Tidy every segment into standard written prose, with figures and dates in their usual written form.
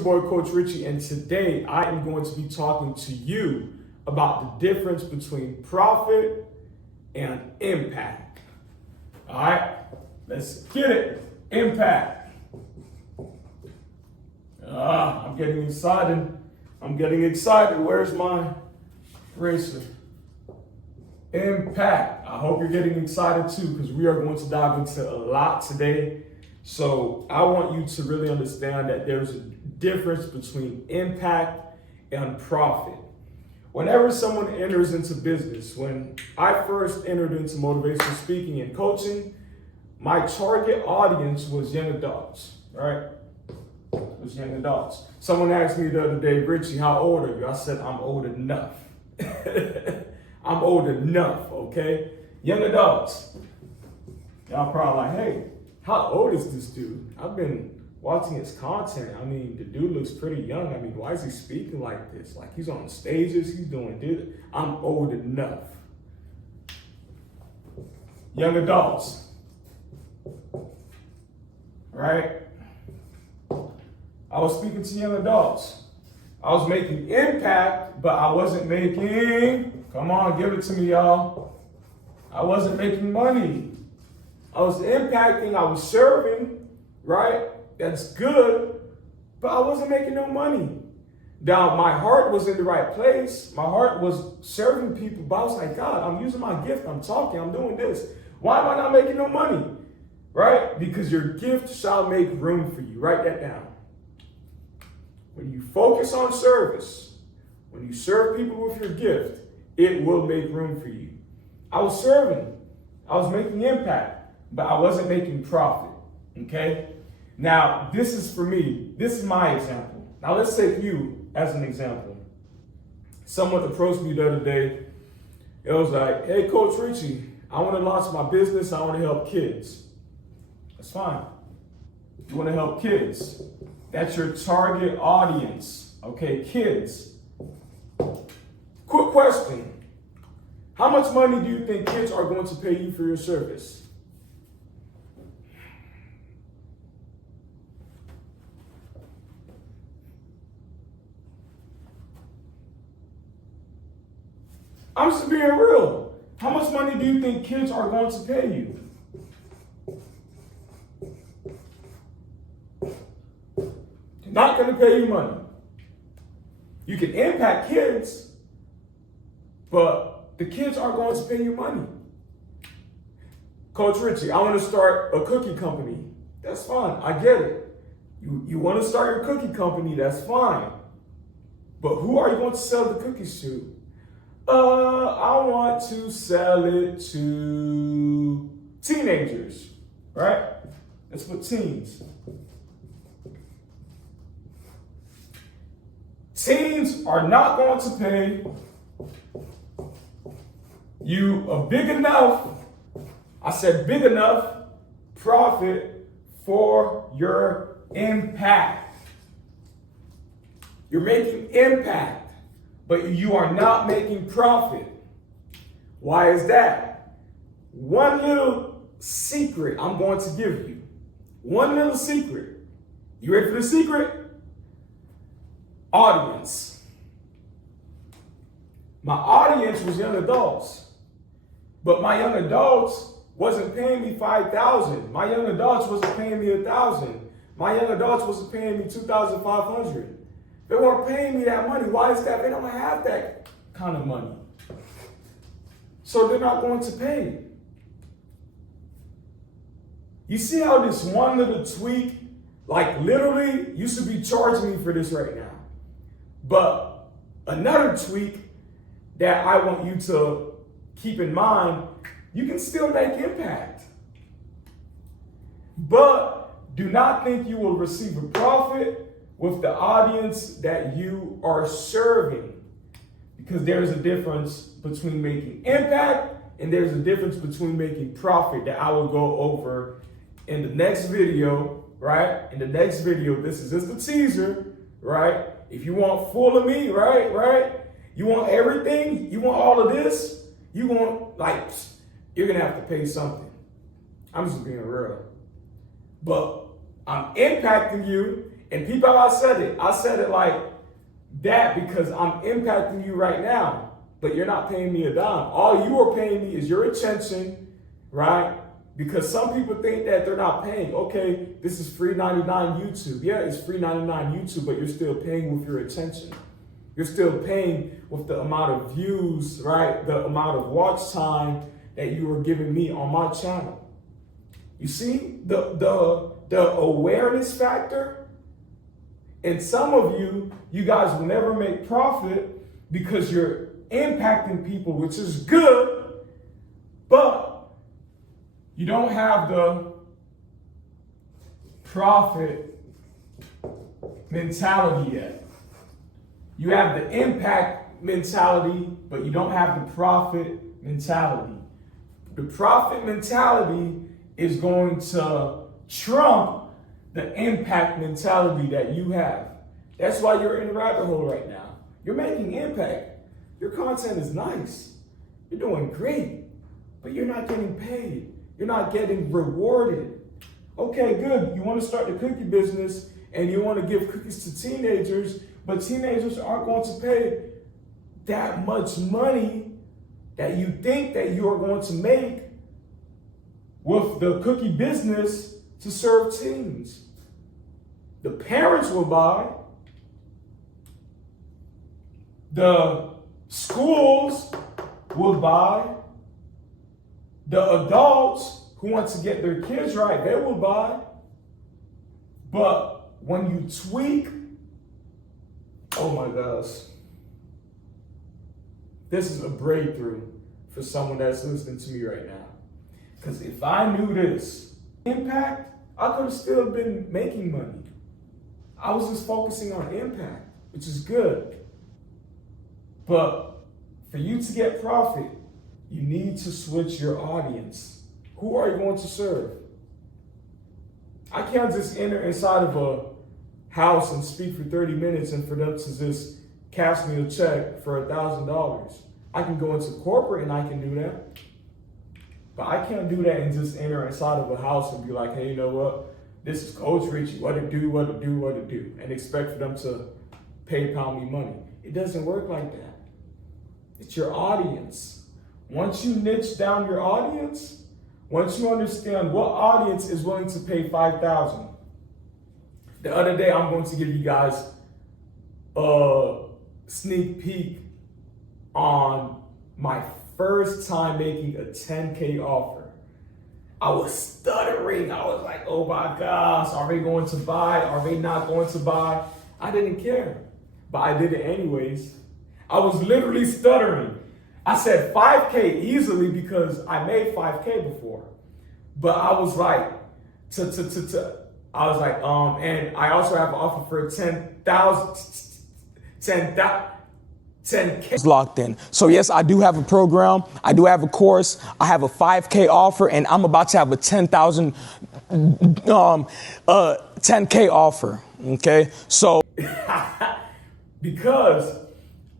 your boy, Coach Richie, and today I am going to be talking to you about the difference between profit and impact. All right, let's get it. Impact. I'm getting excited. Where's my eraser? Impact. I hope you're getting excited too, because we are going to dive into a lot today. So I want you to really understand that there's a difference between impact and profit. Whenever someone enters into business, when I first entered into motivational speaking and coaching, my target audience was young adults, right? It was young adults. Someone asked me the other day, Richie, how old are you? I said, I'm old enough. I'm old enough, okay? Young adults. Y'all probably like, hey, how old is this dude? I've been watching his content. I mean, the dude looks pretty young. I mean, why is he speaking like this? Like, he's on stages, he's doing this. I'm old enough. Young adults, right? I was speaking to young adults. I was making impact, but I wasn't making, come on, give it to me, y'all. I wasn't making money. I was impacting, I was serving, right? That's good, but I wasn't making no money. Now, my heart was in the right place. My heart was serving people, but I was like, God, I'm using my gift. I'm talking, I'm doing this. Why am I not making no money? Right? Because your gift shall make room for you. Write that down. When you focus on service, when you serve people with your gift, it will make room for you. I was serving. I was making impact, but I wasn't making profit, okay? Now, this is for me. This is my example. Now, let's take you as an example. Someone approached me the other day. It was like, hey, Coach Richie, I want to launch my business. I want to help kids. That's fine. You want to help kids. That's your target audience, okay? Kids. Quick question. How much money do you think kids are going to pay you for your service? I'm just being real. How much money do you think kids are going to pay you? They're not going to pay you money. You can impact kids, but the kids aren't going to pay you money. Coach Richie, I want to start a cookie company. That's fine. I get it. You want to start your cookie company. That's fine. But who are you going to sell the cookies to? I want to sell it to teenagers, right? Let's put teens. Teens are not going to pay you a big enough, I said big enough, profit for your impact. You're making impact, but you are not making profit. Why is that? One little secret I'm going to give you. One little secret. You ready for the secret? Audience. My audience was young adults, but my young adults wasn't paying me $5,000. My young adults wasn't paying me $1,000. My young adults wasn't paying me $2,500. They weren't paying me that money. Why is that? They don't have that kind of money. So they're not going to pay. You see how this one little tweak, like literally, you should be charging me for this right now. But another tweak that I want you to keep in mind, you can still make impact. But do not think you will receive a profit with the audience that you are serving. Because there's a difference between making impact and there's a difference between making profit that I will go over in the next video, right? In the next video, this is just a teaser, right? If you want full of me, right? You want everything, you want all of this, you want, like, you're gonna have to pay something. I'm just being real. But I'm impacting you And people, how I said it like that because I'm impacting you right now, but you're not paying me a dime. All you are paying me is your attention, right? Because some people think that they're not paying. Okay, this is free 99 YouTube. Yeah, it's free 99 YouTube, but you're still paying with your attention. You're still paying with the amount of views, right? The amount of watch time that you are giving me on my channel. You see the awareness factor? And some of you guys will never make profit because you're impacting people, which is good, but you don't have the profit mentality yet. You have the impact mentality, but you don't have the profit mentality. The profit mentality is going to trump the impact mentality that you have. That's why you're in the rabbit hole right now. You're making impact. Your content is nice. You're doing great, but you're not getting paid. You're not getting rewarded. Okay, good. You want to start the cookie business and you want to give cookies to teenagers, but teenagers aren't going to pay that much money that you think that you are going to make with the cookie business to serve teens. The parents will buy. The schools will buy. The adults who want to get their kids right, they will buy. But when you tweak, oh my gosh, this is a breakthrough for someone that's listening to me right now. Because if I knew this impact, I could have still been making money. I was just focusing on impact, which is good. But for you to get profit, you need to switch your audience. Who are you going to serve? I can't just enter inside of a house and speak for 30 minutes and for them to just cash me a check for $1,000. I can go into corporate and I can do that. But I can't do that and just enter inside of a house and be like, hey, you know what? This is Coach Richie, what to do, and expect for them to PayPal me money. It doesn't work like that. It's your audience. Once you niche down your audience, once you understand what audience is willing to pay $5,000. The other day, I'm going to give you guys a sneak peek on my first time making a 10K offer. I was stuttering. I was like, oh my gosh, are they going to buy? Are they not going to buy? I didn't care, but I did it anyways. I was literally stuttering. I said 5K easily because I made 5K before. But I was like, and I also have an offer for 10K. It's locked in. So yes, I do have a program. I do have a course. I have a 5K offer, and I'm about to have a 10K offer. Okay, so because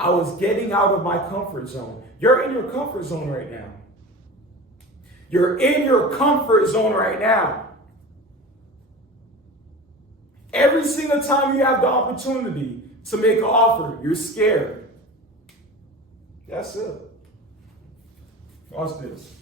I was getting out of my comfort zone. You're in your comfort zone right now. You're in your comfort zone right now. Every single time you have the opportunity to make an offer, you're scared. That's it. Watch this.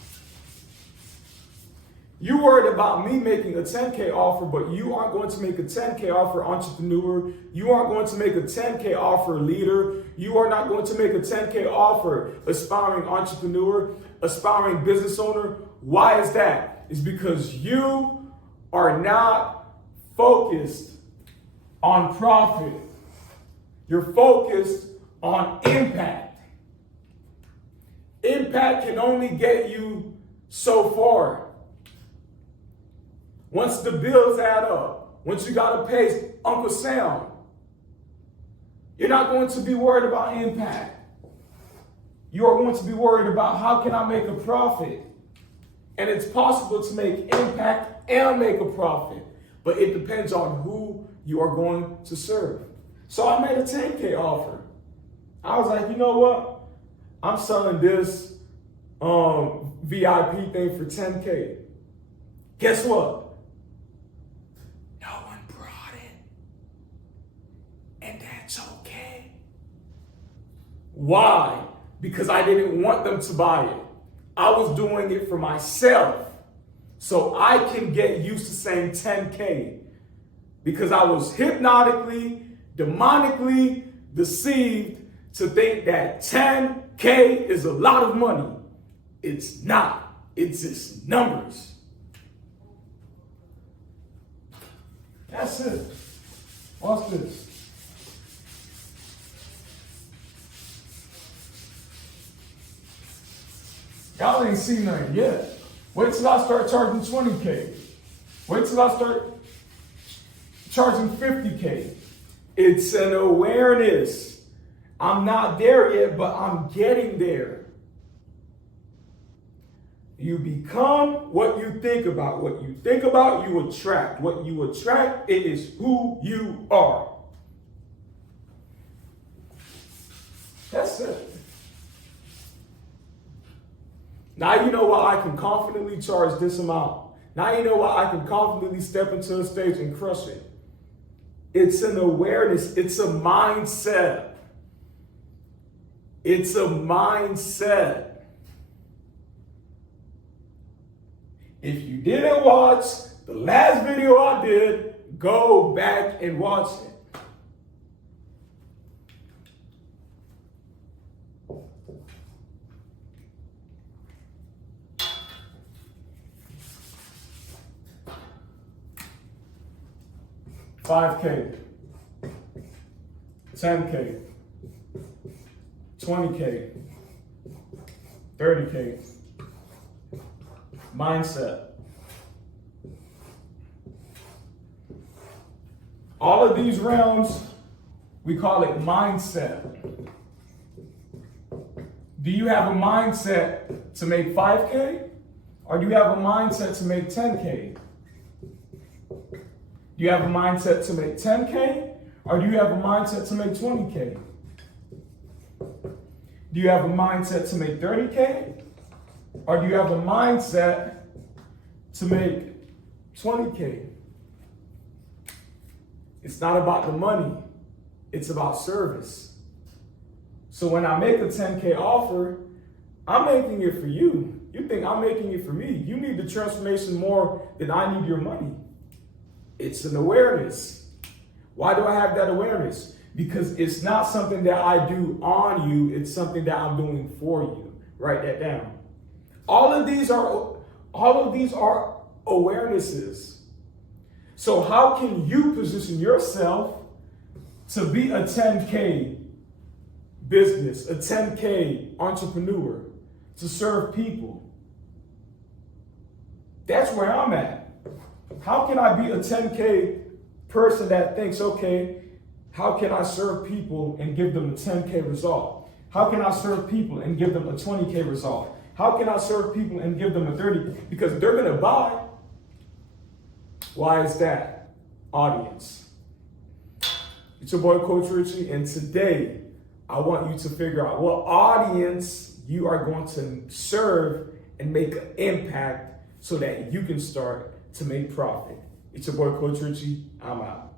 You worried about me making a 10K offer, but you aren't going to make a 10K offer, entrepreneur. You aren't going to make a 10K offer, leader. You are not going to make a 10K offer, aspiring entrepreneur, aspiring business owner. Why is that? It's because you are not focused on profit. You're focused on impact. Impact can only get you so far. Once the bills add up, once you got to pay Uncle Sam, you're not going to be worried about impact. You are going to be worried about how can I make a profit? And it's possible to make impact and make a profit, but it depends on who you are going to serve. So I made a 10K offer. I was like, you know what? I'm selling this VIP thing for 10K. Guess what? No one brought it. That's okay. Why? Because I didn't want them to buy it. I was doing it for myself so I can get used to saying 10K, because I was hypnotically, demonically deceived to think that 10K is a lot of money. It's not. It's just numbers. That's it. Watch this. Y'all ain't seen nothing yet. Wait till I start charging 20K. Wait till I start charging 50K. It's an awareness. I'm not there yet, but I'm getting there. You become what you think about. What you think about, you attract. What you attract, it is who you are. That's it. Now you know why I can confidently charge this amount. Now you know why I can confidently step into a stage and crush it. It's an awareness. It's a mindset. It's a mindset. If you didn't watch the last video I did, go back and watch it. $5K, $10K, $20K, $30K. Mindset. All of these realms, we call it mindset. Do you have a mindset to make 5K? Or do you have a mindset to make 10K? Do you have a mindset to make 10K? Or do you have a mindset to make 20K? Do you have a mindset to make 30K? Or do you have a mindset to make 20K? It's not about the money. It's about service. So when I make a 10K offer, I'm making it for you. You think I'm making it for me. You need the transformation more than I need your money. It's an awareness. Why do I have that awareness? Because it's not something that I do on you. It's something that I'm doing for you. Write that down. All of these are awarenesses. So how can you position yourself to be a 10K business, a 10K entrepreneur, to serve people? That's where I'm at. How can I be a 10K person that thinks, okay, how can I serve people and give them a 10K result? How can I serve people and give them a 20K result? How can I serve people and give them a 30? Because they're going to buy. Why is that? Audience. It's your boy, Coach Richie, and today I want you to figure out what audience you are going to serve and make an impact so that you can start to make profit. It's your boy, Coach Richie. I'm out.